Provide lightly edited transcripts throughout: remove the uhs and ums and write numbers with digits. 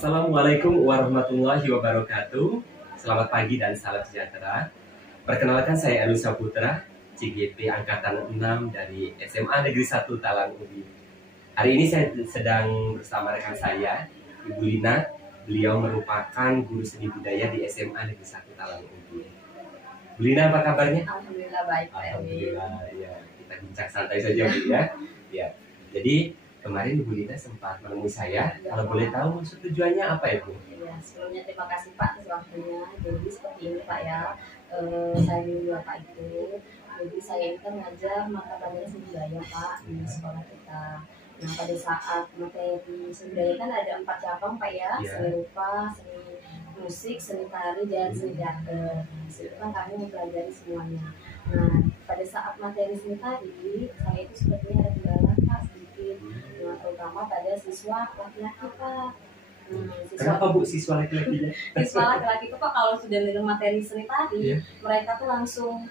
Assalamualaikum warahmatullahi wabarakatuh. Selamat pagi dan salam sejahtera. Perkenalkan, saya Anu Saputra, CGP Angkatan 6 dari SMA Negeri 1 Talang Ubi. Hari ini saya sedang bersama rekan saya, Ibu Lina. Beliau merupakan guru seni budaya di SMA Negeri 1 Talang Ubi. Bu Lina, apa kabarnya? Alhamdulillah baik. Alhamdulillah, ya. Kita bincang santai saja, Bu ya. Ya. Jadi kemarin Ibu Lina sempat menemui saya. Kalau boleh tahu maksud tujuannya apa ya, Bu? Ya, sebelumnya terima kasih Pak atas waktunya. Jadi seperti ini Pak ya, saya dulu Bapak itu. Jadi saya itu mengajar mata pelajaran seni budaya Pak di sekolah kita. Nah pada saat materi seni budaya kan ada 4 cabang Pak ya, seni rupa, seni musik, seni tari, dan seni teater. Itu kan kami mempelajari semuanya. Nah pada saat materi seni tari, saya itu sepertinya ada kendala Pak sedikit. Nah, terutama pada siswa laki-laki Pak. Kenapa Bu siswa laki-lakinya? Siswa laki-laki itu Pak kalau sudah dengar materi seni tadi, mereka tuh langsung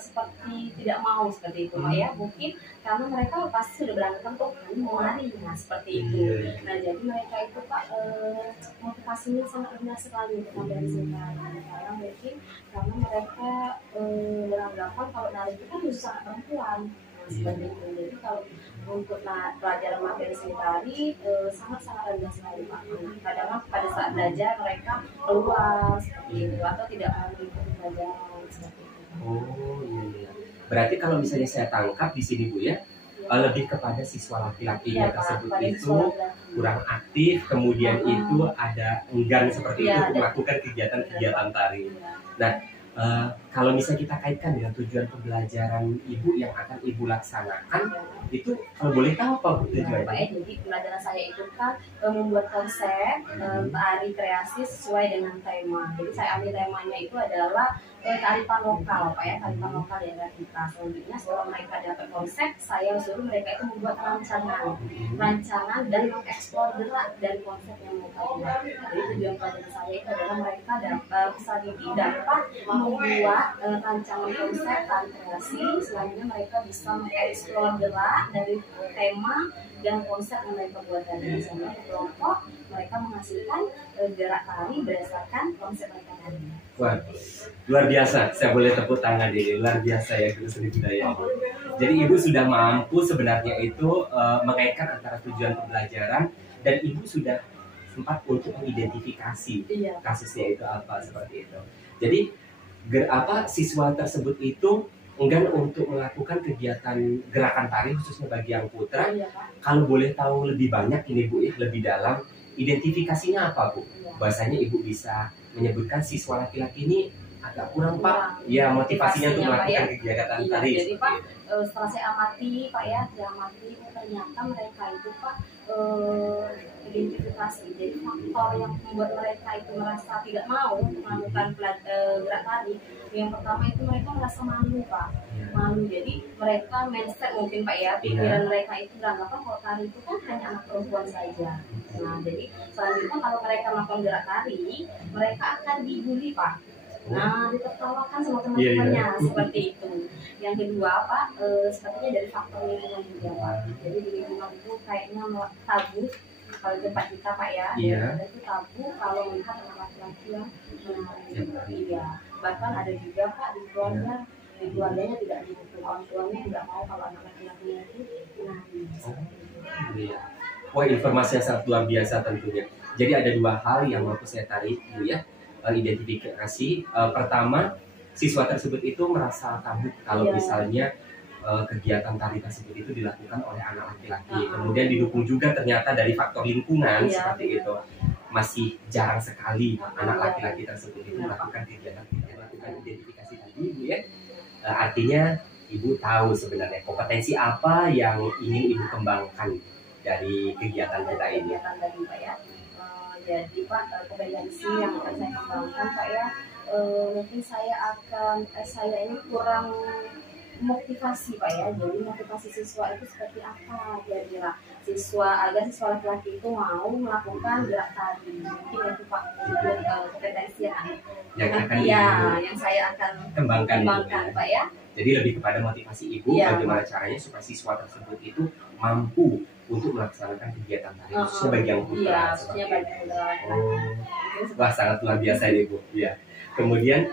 seperti tidak mau seperti itu Pak ya. Mungkin karena mereka pasti sudah berangkat untuk mau lari, nah seperti itu. Nah jadi mereka itu Pak motivasinya sangat rendah sekali untuk materi seni tadi. Karena mungkin karena mereka beranggapan kalau lari itu kan khusus anak perempuan. Seperti itu. Jadi kalau untuk pelajaran materi seni tari sangat-sangat rendah sekali Pak. Kadang pada saat belajar mereka keluar seperti itu atau tidak mau mengikuti pelajaran seperti itu. Oh iya. Berarti kalau misalnya saya tangkap di sini Bu ya, lebih kepada siswa laki-lakinya tersebut itu kurang aktif, kemudian itu ada enggan seperti itu untuk melakukan kegiatan-kegiatan tari. Nah, kalau misalnya kita kaitkan dengan tujuan pembelajaran Ibu yang akan Ibu laksanakan, itu kalau boleh tahu apa Bu tujuannya? Pak, jadi pembelajaran saya itu kan membuat konsep tari kreasi sesuai dengan tema. Jadi saya ambil temanya itu adalah kearifan lokal, Pak ya, kearifan lokal daerah kita. Selanjutnya setelah mereka dapat konsep, saya suruh mereka itu membuat rancangan dan mengeksplor gerak dari konsep yang mereka buat. Jadi tujuan pelajaran saya itu adalah mereka dapat membuat rancangan konsep tari kreasi. Selanjutnya mereka bisa mengeksplor gerak dari tema dan konsep yang mereka buat tadi. Misalnya di kelompok mereka menghasilkan gerak tari berdasarkan konsep mereka tadi. Wah, luar biasa. Saya boleh tepuk tangan ini. Luar biasa ya guru seni budaya. Jadi Ibu sudah mampu sebenarnya itu mengaitkan antara tujuan pembelajaran dan Ibu sudah sempat untuk mengidentifikasi kasusnya itu apa seperti itu. Jadi siswa tersebut itu enggan untuk melakukan kegiatan gerakan tari khususnya bagi yang putra. Kalau boleh tahu lebih banyak ini Bu, lebih dalam identifikasinya apa Bu? Bahasanya Ibu bisa menyebutkan siswa laki-laki ini agak kurang Pak, ya motivasinya untuk melakukan kegiatan tari. Jadi Pak, setelah saya amati Pak ya, ternyata mereka itu Pak identifikasi. Jadi faktor yang membuat mereka itu merasa tidak mau melakukan gerak tari, yang pertama itu mereka merasa malu Pak. Malu, jadi mereka mindset mungkin Pak ya, pikiran mereka itu beranggapan kalau tari itu kan hanya anak perempuan saja. Nah jadi selanjutnya kalau mereka melakukan gerak tari, mereka akan dibully Pak. Nah, ditertawakan sama teman-temannya seperti itu. Yang kedua Pak, sepertinya dari faktor lingkungan juga Pak. Jadi di lingkungan itu kayaknya tabu kalau di tempat kita Pak ya. Itu tabu kalau melihat anak laki-laki yang menari. Iya. Bahkan ada juga Pak di keluarganya tidak didukung, orang tuanya tidak mau kalau anak laki-lakinya itu menari. Wah, informasi yang sangat luar biasa tentunya. Jadi ada 2 hal yang mau saya tarik Bu ya. Identifikasi pertama, siswa tersebut itu merasa tabu kalau misalnya kegiatan tari tersebut itu dilakukan oleh anak laki-laki. Kemudian didukung juga ternyata dari faktor lingkungan seperti itu. Masih jarang sekali anak laki-laki tersebut itu melakukan identifikasi tadi Bu ya. Artinya Ibu tahu sebenarnya kompetensi apa yang ingin Ibu kembangkan dari kegiatan kita ini. Jadi Pak, kompetensi yang akan saya kembangkan Pak ya, mungkin saya ini kurang motivasi Pak ya. Jadi motivasi siswa itu seperti apa kira-kira agar siswa laki-laki itu mau melakukan gerak tari. Mungkin itu Pak kompetensi yang saya akan kembangkan Pak ya. Jadi lebih kepada motivasi Ibu, bagaimana caranya supaya siswa tersebut itu mampu untuk melaksanakan kegiatan tari khususnya bagi yang putra. Iya, khususnya bagi Wah, sangat luar biasa ini Bu. Ya. Kemudian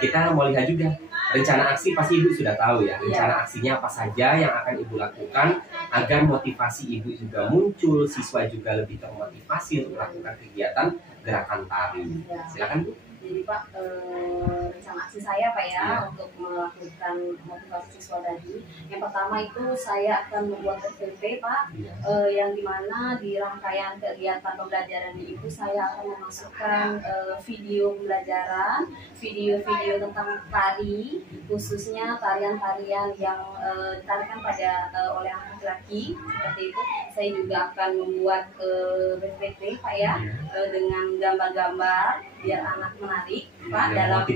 kita mau lihat juga rencana aksi, pasti Ibu sudah tahu ya rencana aksinya apa saja yang akan Ibu lakukan agar motivasi Ibu juga muncul, siswa juga lebih termotivasi untuk melakukan kegiatan gerakan tari. Silakan Bu. Jadi Pak, rencana aksi saya Pak ya untuk melakukan motivasi siswa tadi. Yang pertama itu saya akan membuat FVP Pak, yang dimana di rangkaian kegiatan pembelajaran di Ibu saya akan memasukkan video pembelajaran, video-video tentang tari, khususnya tarian-tarian yang ditarikan oleh anak laki-laki seperti itu. Saya juga akan membuat FVP Pak ya, dengan gambar-gambar biar anak menarik Pak dalam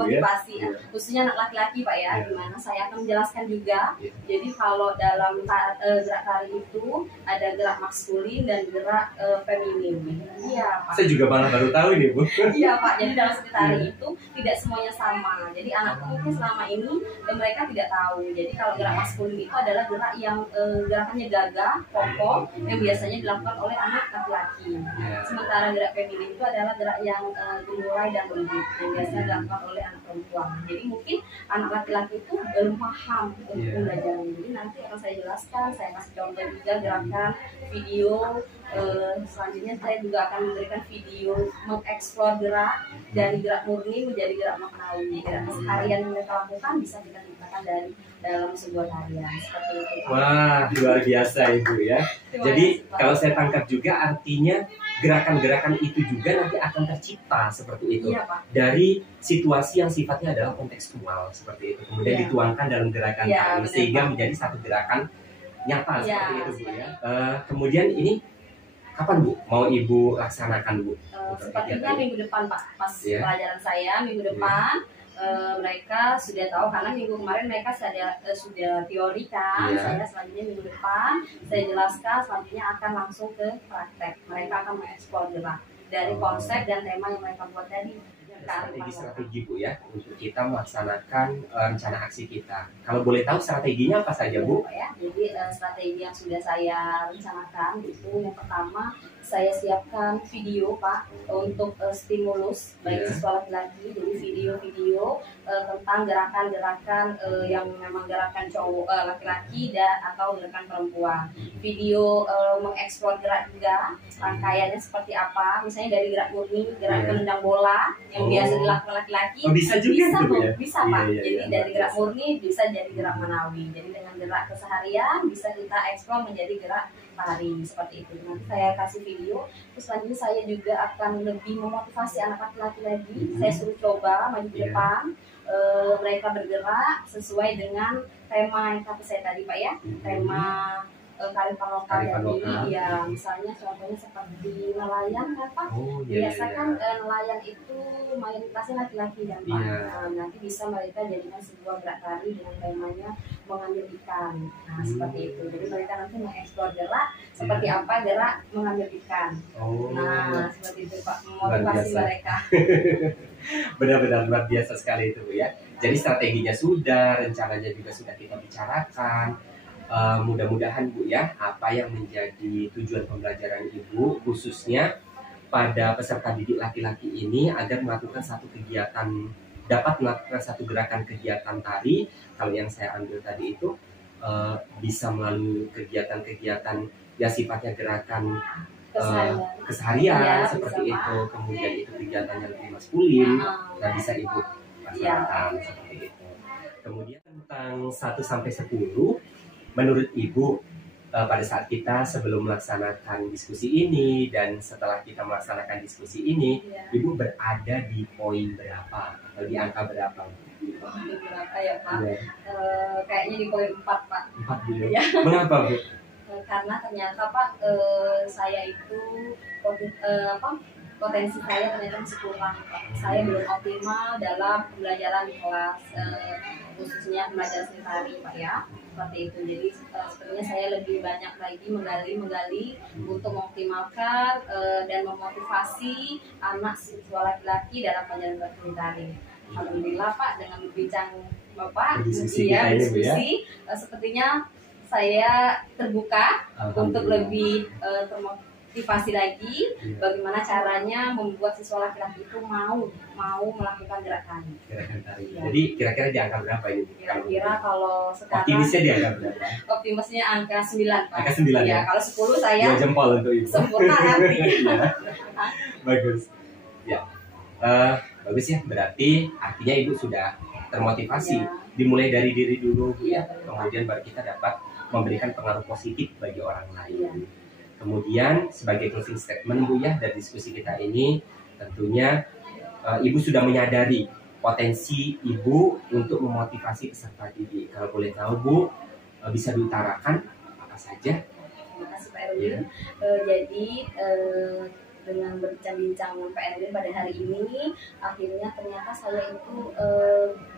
motivasi khususnya anak laki-laki Pak ya, dimana saya akan menjelaskan juga. Jadi kalau dalam gerak tari itu ada gerak maskulin dan gerak feminin. Iya Pak. Saya juga malah baru tahu ini Bu. Iya Pak. Jadi dalam seni tari itu tidak semuanya sama. Jadi anak mungkin selama ini mereka tidak tahu. Jadi kalau gerak maskulin itu adalah gerak yang gerakannya gagah, kokoh, yang biasanya dilakukan oleh anak laki-laki. Sementara gerak feminin itu adalah gerak yang dimulai dan lembut yang biasanya dilakukan oleh anak perempuan. Jadi mungkin anak laki-laki itu belum paham untuk pembelajaran. Jadi nanti akan saya jelaskan, saya kasih contoh juga gerakan video. Selanjutnya saya juga akan memberikan video mengeksplor gerak dari gerak murni menjadi gerak maknawi. Gerak keseharian yang mereka lakukan bisa kita ciptakan dari dalam sebuah tarian seperti itu. Wah, luar biasa Ibu ya. Jadi kalau saya tangkap juga artinya gerakan-gerakan itu juga nanti akan tercipta seperti itu dari situasi yang sifatnya adalah kontekstual seperti itu, kemudian dituangkan dalam gerakan tari sehingga menjadi satu gerakan nyata seperti itu Bu ya. Kemudian ini kapan Bu mau Ibu laksanakan Bu? Sepertinya minggu depan Pak, pas pelajaran saya minggu depan. Mereka sudah tahu karena minggu kemarin mereka sudah teori kan. Saya selanjutnya minggu depan saya jelaskan, selanjutnya akan langsung ke praktek. Mereka akan mengeksplor gerak dari konsep dan tema yang mereka buat tadi. Strategi Bu ya untuk kita melaksanakan rencana aksi kita. Kalau boleh tahu strateginya apa saja Bu? Jadi strategi yang sudah saya rencanakan itu yang pertama saya siapkan video Pak untuk stimulus baik siswa laki-laki. Jadi video-video tentang gerakan-gerakan yang memang gerakan cowok laki-laki dan atau gerakan perempuan. Video mengeksplor gerak juga, rangkaiannya seperti apa, misalnya dari gerak murni, gerak menendang bola yang biasa dilakukan laki-laki. Bisa juga bisa Pak. Jadi dari gerak murni bisa jadi gerak manawi. Jadi dengan gerak keseharian bisa kita eksplor menjadi gerak tari seperti itu. Nanti saya kasih video. Terus selanjutnya saya juga akan lebih memotivasi anak laki-laki lagi. Saya suruh coba maju ke depan. Mereka bergerak sesuai dengan tema yang kata saya tadi Pak ya. Tema kearifan lokal tadi ya, misalnya contohnya seperti nelayan kan Pak. Biasa kan nelayan itu mayoritasnya laki-laki dan Pak. Nanti bisa mereka jadikan sebuah gerak tari dengan temanya mengambil ikan. Nah seperti itu. Jadi mereka nanti mengeksplor gerak seperti apa gerak mengambil ikan. Nah seperti itu Pak, memotivasi mereka. Benar-benar luar biasa sekali itu ya. Jadi strateginya sudah, rencananya juga sudah kita bicarakan. Mudah-mudahan Bu ya, apa yang menjadi tujuan pembelajaran Ibu khususnya pada peserta didik laki-laki ini agar melakukan satu kegiatan, dapat melakukan satu gerakan kegiatan tari. Kalau yang saya ambil tadi itu bisa melalui kegiatan-kegiatan yang sifatnya gerakan keseharian seperti itu, kemudian itu kegiatan yang lebih maskulin dan bisa Ibu laksanakan seperti itu. Kemudian tentang 1 sampai 10, menurut Ibu pada saat kita sebelum melaksanakan diskusi ini dan setelah kita melaksanakan diskusi ini, Ibu berada di poin berapa atau di angka berapa? Berapa ya Pak? Kayaknya di poin 4 Pak. 4 Bu. Mengapa Bu? Karena ternyata Pak saya itu potensi saya ternyata masih kurang Pak. Saya belum optimal dalam pembelajaran di kelas, khususnya pembelajaran seni tari Pak ya. Seperti itu. Jadi sebenarnya saya lebih banyak lagi menggali untuk mengoptimalkan dan memotivasi anak siswa laki-laki dalam pelajaran seni tari. Alhamdulillah Pak, dengan berbincang Bapak diskusi sepertinya saya terbuka untuk Alhamdulillah. lebih termotivasi lagi bagaimana caranya membuat siswa laki-laki itu mau melakukan gerakan tari. Iya. Jadi kira-kira di angka berapa ini? Kira-kira kalau sekarang Optimisnya di angka berapa? optimisnya angka 9, Pak. Angka 9 ya? Kalau 10 saya 2 jempol untuk ibu. sempurna nanti. Bagus. Ya. Bagus ya, berarti artinya ibu sudah termotivasi. Ya. Dimulai dari diri dulu Bu ya. Iya. Kemudian baru kita dapat memberikan pengaruh positif bagi orang lain. Iya. Kemudian sebagai closing statement Bu ya dari diskusi kita ini, tentunya ibu sudah menyadari potensi ibu untuk memotivasi peserta didik. Kalau boleh tahu Bu, bisa diutarakan apa saja? Terima kasih Pak Erwin. Jadi dengan berbincang-bincang dengan Pak Erwin pada hari ini, akhirnya ternyata saya itu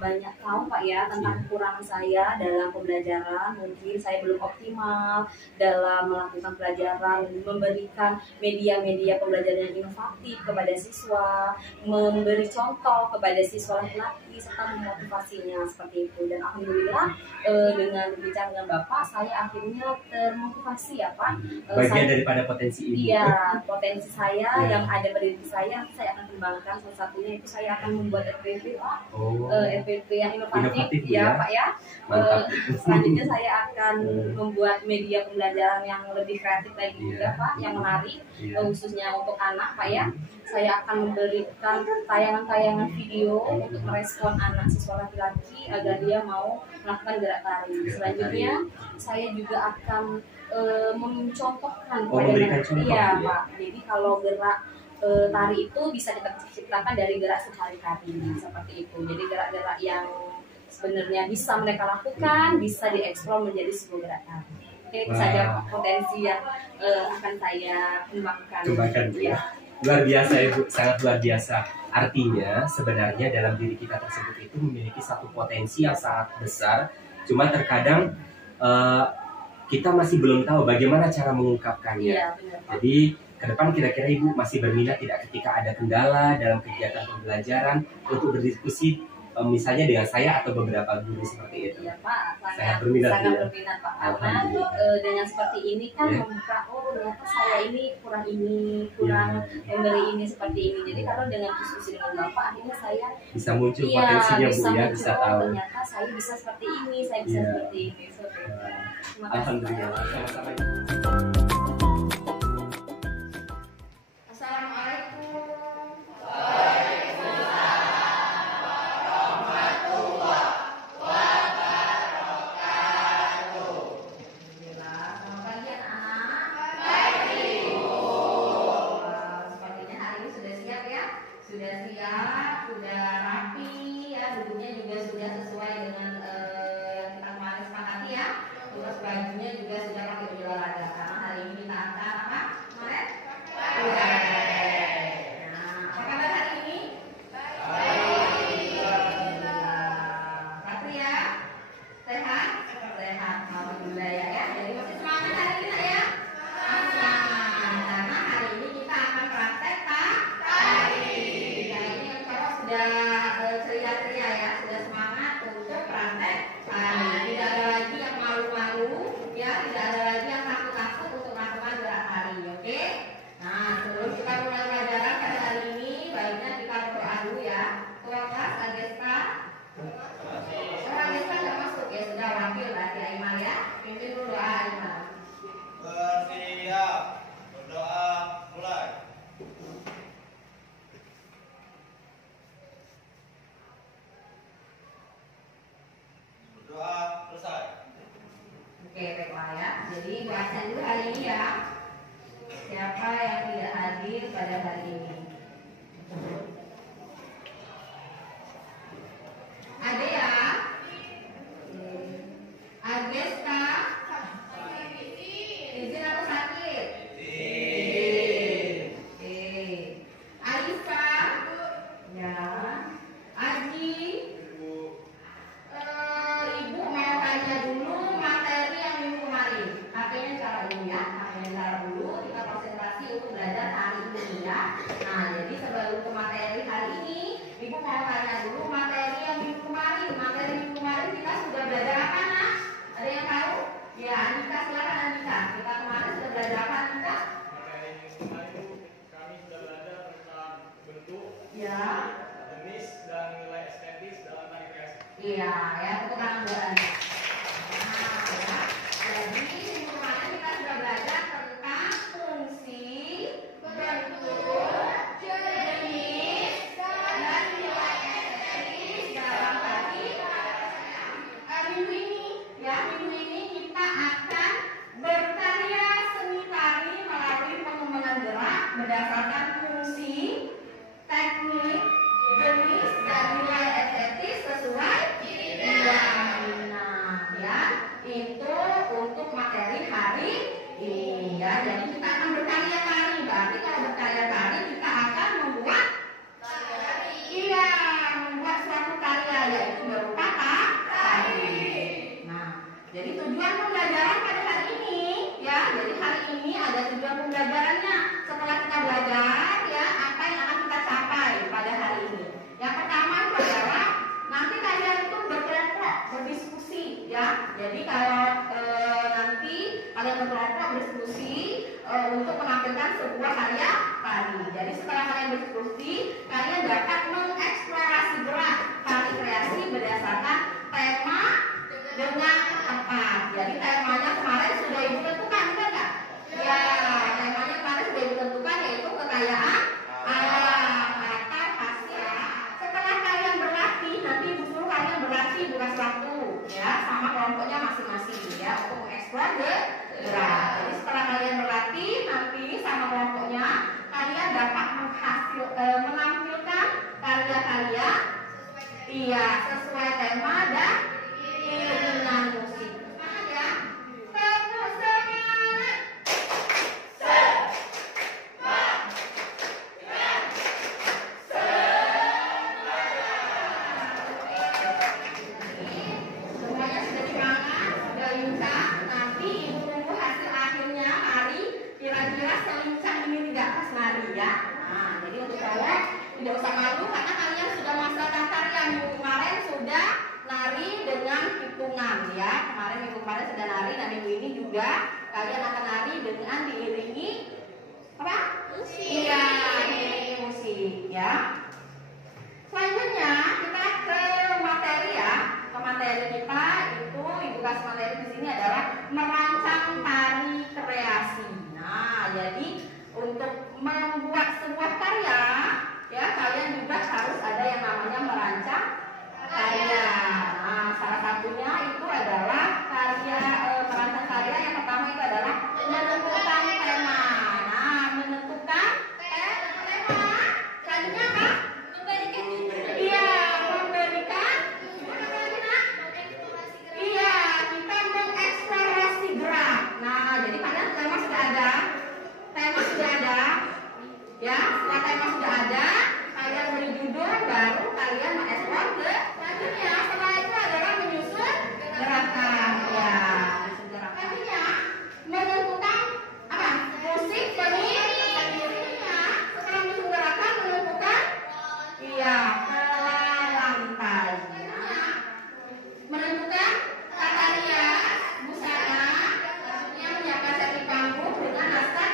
banyak tahu Pak ya tentang kekurangan saya dalam pembelajaran. Mungkin saya belum optimal dalam melakukan pelajaran, memberikan media-media pembelajaran yang inovatif kepada siswa, memberi contoh kepada siswa laki-laki serta memotivasinya seperti itu. Dan alhamdulillah dengan berbicara dengan Bapak, saya akhirnya termotivasi ya Pak. Bagian daripada potensi ibu. Iya, potensi saya yang ada pada diri saya akan kembangkan. Salah satunya itu saya akan membuat FPV, FPV yang inovatif ya Pak ya. Selanjutnya saya akan membuat media pembelajaran yang lebih kreatif lagi juga Pak, yang menarik khususnya untuk anak Pak ya. Saya akan memberikan tayangan-tayangan video untuk merespon anak siswa laki-laki agar dia mau melakukan gerak tari. Selanjutnya saya juga akan mencontohkan pada iya Pak. Jadi kalau gerak tari itu bisa kita ciptakan dari gerak sehari-hari seperti itu. Jadi gerak-gerak yang sebenarnya bisa mereka lakukan bisa dieksplor menjadi sebuah gerak tari. Oke, itu saja potensi yang akan saya kembangkan. Ya. Luar biasa Ibu, sangat luar biasa. Artinya sebenarnya dalam diri kita tersebut itu memiliki satu potensi yang sangat besar. Cuma terkadang kita masih belum tahu bagaimana cara mengungkapkannya. Iya, benar, Pak. Jadi ke depan kira-kira Ibu masih berminat tidak ketika ada kendala dalam kegiatan pembelajaran untuk berdiskusi misalnya dengan saya atau beberapa guru seperti itu? Iya Pak, sangat berminat Pak. Karena dengan seperti ini kan membuka, ternyata saya ini kurang memberi ini seperti ini. Jadi kalau dengan diskusi dengan Bapak akhirnya saya bisa muncul potensinya Bu ya, bisa tahu. Ternyata saya bisa seperti ini, saya bisa seperti ini. Alhamdulillah. Sama-sama. Oke, baiklah ya. Jadi bahasan dulu hari ini ya. Siapa yang tidak hadir pada hari ini? Ada ya? Agesta? Izin atau sakit? Alisa? Ya. Aji? Ibu mau tanya dulu materi yang minggu kemarin. HP-nya cara dulu ya. HP-nya cara dulu. Kita konsentrasi untuk belajar hari ini ya. Nah, untuk menampilkan sebuah karya tari. Jadi setelah kalian berdiskusi, kalian dapat mengeksplorasi gerak tari kreasi berdasarkan tema dengan tepat. Jadi temanya kemarin sudah ibu tentukan, benar nggak? Ya, temanya kemarin sudah ibu tentukan, yaitu kekayaan alam, karakter, khasnya. Setelah kalian berlatih, nanti ibu suruh kalian berlatih tugas waktu, ya, sama kelompoknya masing-masing, ya, untuk mengeksplor gerak. Jadi setelah kalian berlatih, nanti sama kelompoknya kalian dapat menampilkan karya-karya, iya, sesuai tema dan iringan musik. Semangat ya. Semangat. Semuanya sudah semangat, sudah lincah. Nanti ibu tunggu hasil akhirnya hari. Kira-kira selincah ini tidak pas nari ya. Nah, jadi untuk cowok tidak usah malu karena kalian sudah melaksanakan tarian minggu kemarin sudah nari dengan hitungan ya. Minggu kemarin sudah nari, dan minggu ini juga kalian akan nari dengan diiringi apa? Musik. Iya, diiringi musik ya. Selanjutnya kita ke materi ya. Ke materi kita itu ibu kasih materi di sini adalah merancang tari kreasi. Nah, jadi untuk membuat sebuah karya ya, kalian juga harus ada yang namanya merancang karya. Nah, salah satunya itu adalah merancang karya. Yang pertama itu adalah menentukan tema. Nah, menentukan tema. Selanjutnya apa? Iya, memberikan. Iya, kita mengeksplorasi gerak. Nah, jadi kalian tema sudah ada. Ya, setelah tema sudah ada, kalian beri judul, baru kalian mengeksplor ke selanjutnya. Setelah itu adalah menyusun gerakan. Ya, menyusun gerakan. Selanjutnya menentukan apa? Musik pengiringnya. Setelah menyusun gerakan, menentukan iya, pola lantai. Menentukan tata rias, busana, yang menyiapkan setting panggung dengan naskah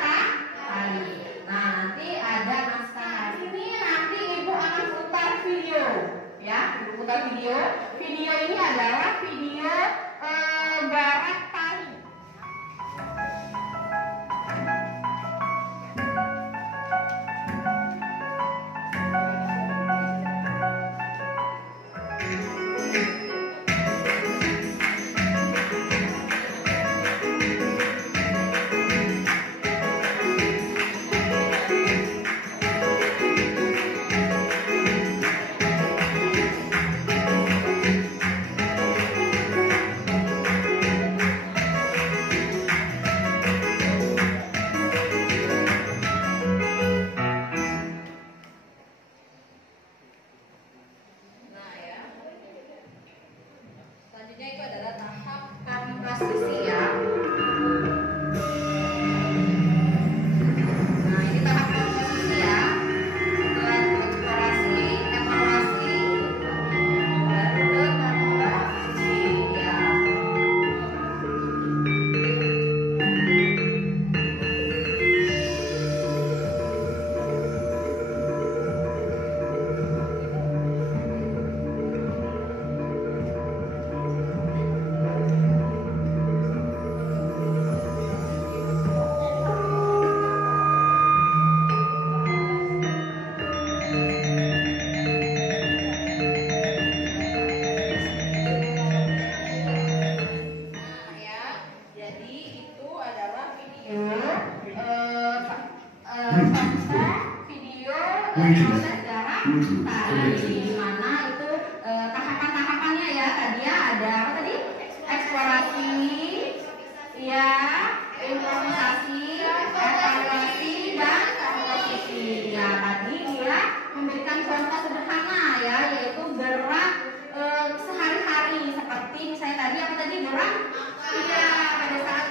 tari. Nah, nanti ada naskah. Ini nanti ibu akan putar video, ya, ibu putar video. Video ini adalah video barat tari. Selanjutnya itu adalah tahap transisi ya. Nah, ini tahap transisi ya. Setelah eksplorasi, evaluasi, baru ke transisi ya. proses dalam tari, di mana itu tahapan-tahapannya ya. Tadi ya ada apa tadi? Eksplorasi, ya, improvisasi, evaluasi, dan komposisi. Ya, tadi dia memberikan contoh sederhana ya, yaitu gerak sehari-hari seperti misalnya tadi apa tadi gerak? Iya, pada saat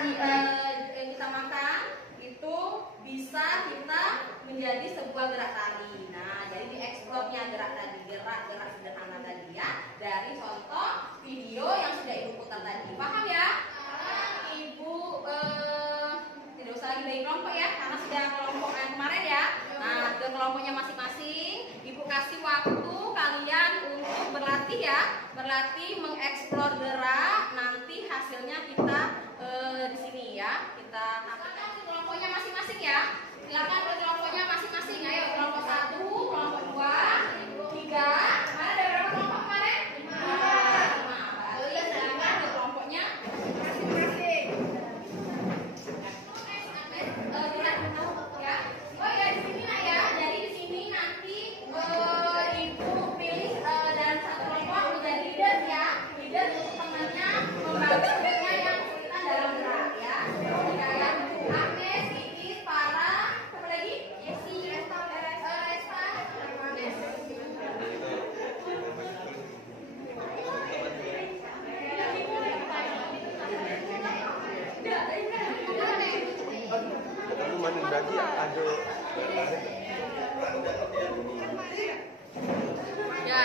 kita makan itu bisa kita menjadi sebuah gerak tari. Nah, jadi dieksplornya gerak tadi, gerak-gerak sederhana tadi ya, dari contoh video yang sudah ibu putar tadi. Paham ya? Ibu tidak usah lagi bagi kelompok ya. yang kelompok yang kemarin ya. Nah, ke kelompoknya masing-masing, Ibu kasih waktu kalian untuk berlatih ya, berlatih mengeksplor gerak. Nanti hasilnya kita di sini ya, kita silakan ke kelompoknya masing-masing ya. Silakan ke kelompoknya masing-masing. Ayo, kelompok 1, kelompok 2, 3. Mana ada berapa kelompok kemarin? 5. Baik, silakan ke kelompoknya masing-masing. Ya. Oh ya, di sini lah ya. Jadi di sini nanti Ibu pilih dan satu kelompok menjadi leader ya. Leader untuk temannya membantu temannya yang kesulitan dalam gerak ya. Ya. Agnes, Iis, Farah, apa lagi? Yesi, Resta. Lalu mana berarti ada Ya.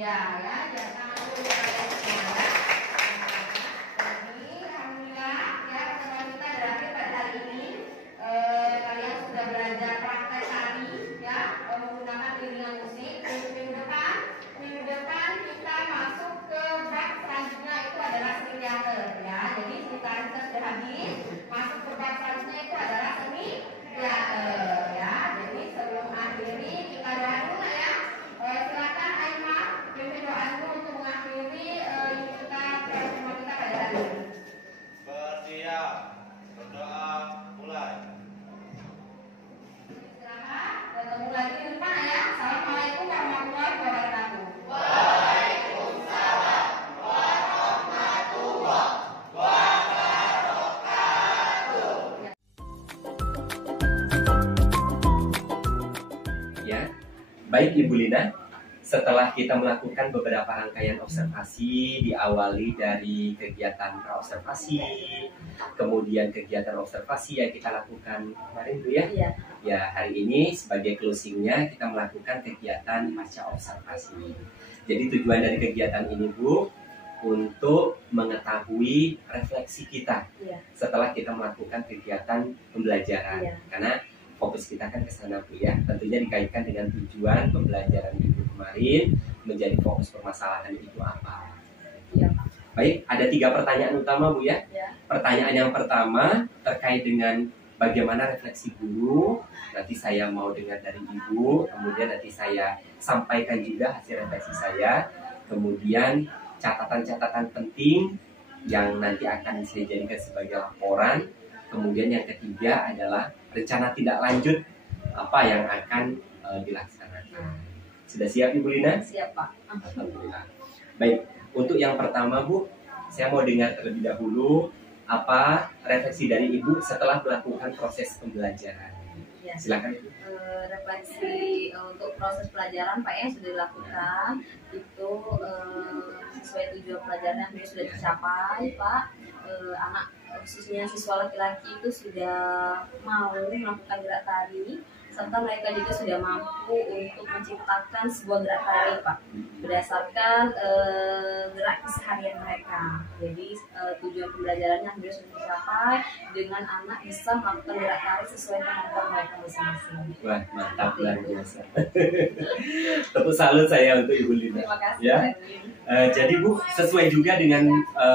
Ya, jangan dulu pada sekarang. Jadi, alhamdulillah ya pertemuan kita berakhir pada hari ini. Kalian sudah belajar praktek tari ya, menggunakan iringan musik. Minggu depan kita masuk ke bab selanjutnya, itu adalah seni teater ya. Jadi cerita kita sudah habis, masuk ke bab selanjutnya itu adalah seni teater ya. Jadi sebelum akhiri kita doa dulu ya. Silakan Aimah pimpin doa dulu untuk mengakhiri kita pertemuan kita pada hari ini. Berdiam, berdoa, mulai. Silakan ketemu lagi di depan ya. Assalamualaikum warahmatullahi wabarakatuh. Ya, baik Ibu Lina. Setelah kita melakukan beberapa rangkaian observasi, diawali dari kegiatan praobservasi, kemudian kegiatan observasi yang kita lakukan kemarin Bu ya. Iya. Ya, hari ini sebagai closingnya kita melakukan kegiatan pasca observasi. Jadi tujuan dari kegiatan ini Bu, untuk mengetahui refleksi kita Iya. setelah kita melakukan kegiatan pembelajaran. Iya. Karena fokus kita kan ke sana Bu ya. Tentunya dikaitkan dengan tujuan pembelajaran Ibu kemarin, menjadi fokus permasalahan itu apa. Iya, Pak. Baik, ada 3 pertanyaan utama Bu ya. Ya. Pertanyaan yang pertama terkait dengan bagaimana refleksi guru. Nanti saya mau dengar dari Ibu, kemudian nanti saya sampaikan juga hasil refleksi saya. Kemudian catatan-catatan penting yang nanti akan saya jadikan sebagai laporan. Kemudian yang ketiga adalah rencana tidak lanjut apa yang akan dilaksanakan. Sudah siap Ibu Lina? Siap, Pak. Alhamdulillah. Baik, untuk yang pertama Bu, saya mau dengar terlebih dahulu apa refleksi dari Ibu setelah melakukan proses pembelajaran. Ya. Silakan Ibu. Refleksi untuk proses pelajaran Pak ya sudah dilakukan, itu sesuai tujuan pelajaran yang sudah tercapai Pak. Anak khususnya siswa laki-laki itu sudah mau melakukan gerak tari, serta mereka juga sudah mampu untuk menciptakan sebuah gerak tari Pak, berdasarkan gerak keseharian mereka. Jadi tujuan pembelajarannya hampir sudah tercapai dengan anak bisa melakukan gerak tari sesuai kemampuan mereka masing-masing. Wah, mantap, luar biasa. Tepuk salut saya untuk Ibu Lina. Terima kasih Ya. Pak Erwin. Jadi Bu, sesuai juga dengan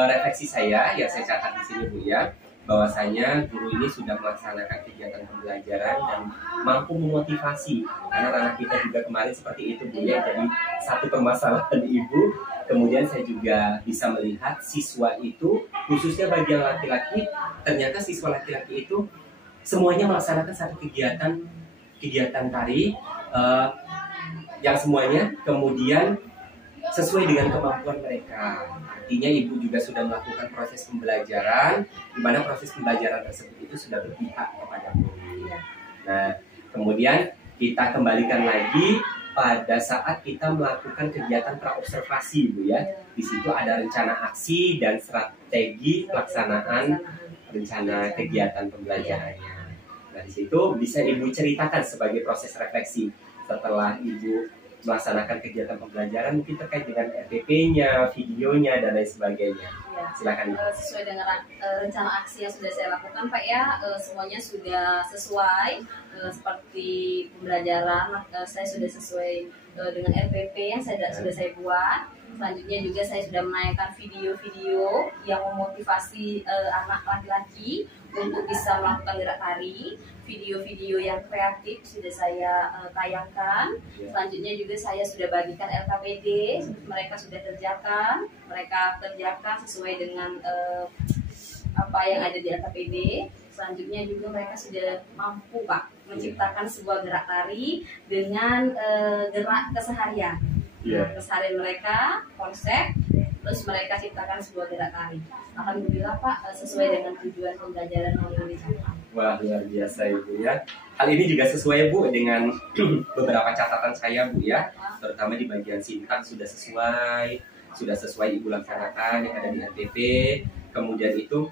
refleksi saya yang saya catat di sini Bu ya, bahwasanya guru ini sudah melaksanakan kegiatan pembelajaran dan mampu memotivasi, karena ranah kita juga kemarin seperti itu Bu ya. Jadi satu permasalahan Ibu, kemudian saya juga bisa melihat siswa itu, khususnya bagi yang laki-laki, ternyata siswa laki-laki itu semuanya melaksanakan satu kegiatan tari yang semuanya kemudian sesuai dengan kemampuan mereka. Artinya Ibu juga sudah melakukan proses pembelajaran, di mana proses pembelajaran tersebut itu sudah berpihak kepada guru. Nah, kemudian kita kembalikan lagi pada saat kita melakukan kegiatan praobservasi Bu ya. Di situ ada rencana aksi dan strategi pelaksanaan rencana kegiatan pembelajarannya. Nah, di situ bisa Ibu ceritakan sebagai proses refleksi setelah Ibu melaksanakan kegiatan pembelajaran, mungkin terkait dengan RPP-nya, videonya, dan lain sebagainya. Ya. Silakan Ibu. Sesuai dengan rencana aksi yang sudah saya lakukan Pak ya, semuanya sudah sesuai seperti pembelajaran. Saya sudah sesuai dengan RPP yang sudah saya buat. Selanjutnya juga saya sudah menayangkan video-video yang memotivasi anak laki-laki untuk bisa melakukan gerak tari. Video-video yang kreatif sudah saya tayangkan. Selanjutnya juga saya sudah bagikan LKPD, mereka sudah kerjakan, sesuai dengan apa yang ada di LKPD. Selanjutnya juga mereka sudah mampu Pak menciptakan sebuah gerak tari dengan gerak keseharian. Keseharian mereka, konsep, terus mereka ciptakan sebuah gerak tari. Alhamdulillah Pak, sesuai dengan tujuan pembelajaran yang dicapai. Wah, luar biasa Ibu ya. Hal ini juga sesuai Bu dengan beberapa catatan saya Bu ya, terutama di bagian sintaks sudah sesuai Ibu laksanakan yang ada di RPP. Kemudian itu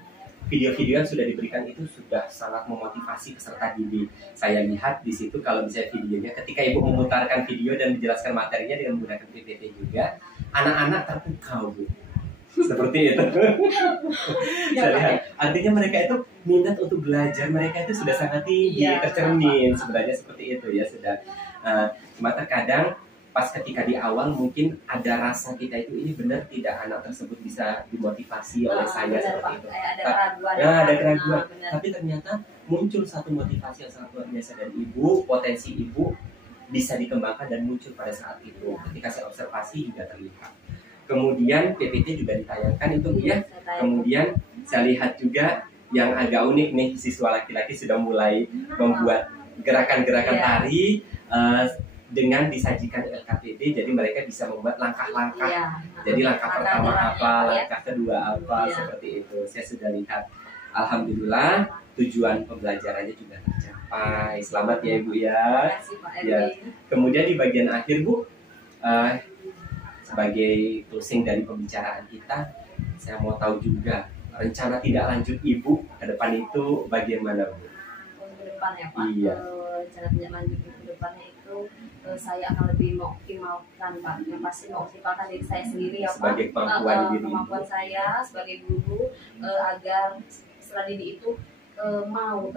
video-video yang sudah diberikan itu sudah sangat memotivasi peserta didik. Saya lihat di situ kalau misalnya videonya, ketika ibu memutarkan video dan menjelaskan materinya dengan menggunakan PPT juga, anak-anak terpukau, Bu. Seperti itu. Saya lihat, artinya mereka itu minat untuk belajar, mereka itu sudah sangat tinggi, tercermin sebenarnya seperti itu ya sudah. Cuma terkadang pas ketika di awal mungkin ada rasa kita itu ini benar tidak anak tersebut bisa dimotivasi oleh saya seperti itu. Ada keraguan. Tapi ternyata muncul satu motivasi yang sangat luar biasa dari ibu, potensi ibu bisa dikembangkan dan muncul pada saat itu. Ketika saya observasi juga terlihat. Kemudian PPT juga ditayangkan itu ya. Kemudian saya lihat juga yang agak unik nih, siswa laki-laki sudah mulai membuat gerakan-gerakan tari dengan disajikan LKPD, jadi mereka bisa membuat langkah-langkah. Jadi langkah pertama apa, langkah kedua apa, seperti itu. Saya sudah lihat. Alhamdulillah tujuan pembelajarannya juga tercapai. Selamat ya Ibu ya. Ya. Kemudian di bagian akhir Bu, sebagai closing dari pembicaraan kita, saya mau tahu juga rencana tidak lanjut Ibu ke depan itu bagaimana Bu? Ke depan ya Pak. Iya. Rencana tidak lanjut ke depannya itu saya akan lebih mengoptimalkan Pak. Yang pasti mengoptimalkan diri saya sendiri ya Pak. Sebagai kemampuan saya sebagai guru agar peserta didik itu mau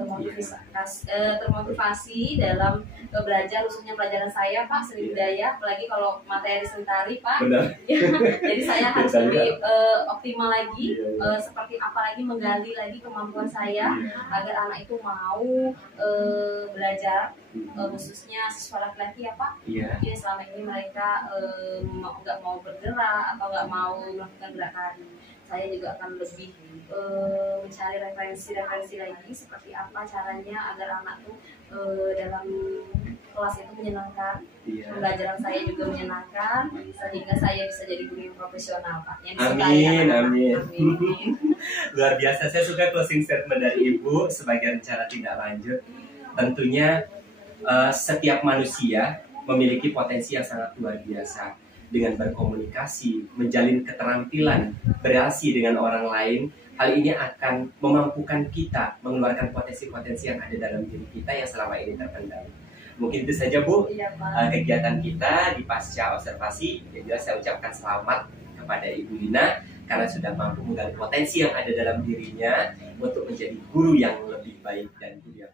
termotivasi dalam belajar, khususnya pelajaran saya Pak, seni budaya, apalagi kalau materi seni tari Pak. Jadi saya harus lebih optimal lagi, seperti apa lagi menggali lagi kemampuan saya agar anak itu mau belajar, khususnya siswa laki-laki ya Pak. Jadi selama ini mereka nggak mau bergerak atau nggak mau melakukan gerak tari. Saya juga akan lebih mencari referensi lagi seperti apa caranya agar anak tuh dalam kelas itu menyenangkan, pembelajaran saya juga menyenangkan, sehingga saya bisa jadi guru yang profesional Pak. Amin. Luar biasa, saya suka closing statement dari Ibu sebagai rencana tidak lanjut. Tentunya setiap manusia memiliki potensi yang sangat luar biasa. Dengan berkomunikasi, menjalin keterampilan, berelasi dengan orang lain, hal ini akan memampukan kita mengeluarkan potensi-potensi yang ada dalam diri kita yang selama ini terpendam. Mungkin itu saja Bu, kegiatan kita di pasca observasi. Jadi saya ucapkan selamat kepada Ibu Lina karena sudah mampu menggali potensi yang ada dalam dirinya untuk menjadi guru yang lebih baik dan guru yang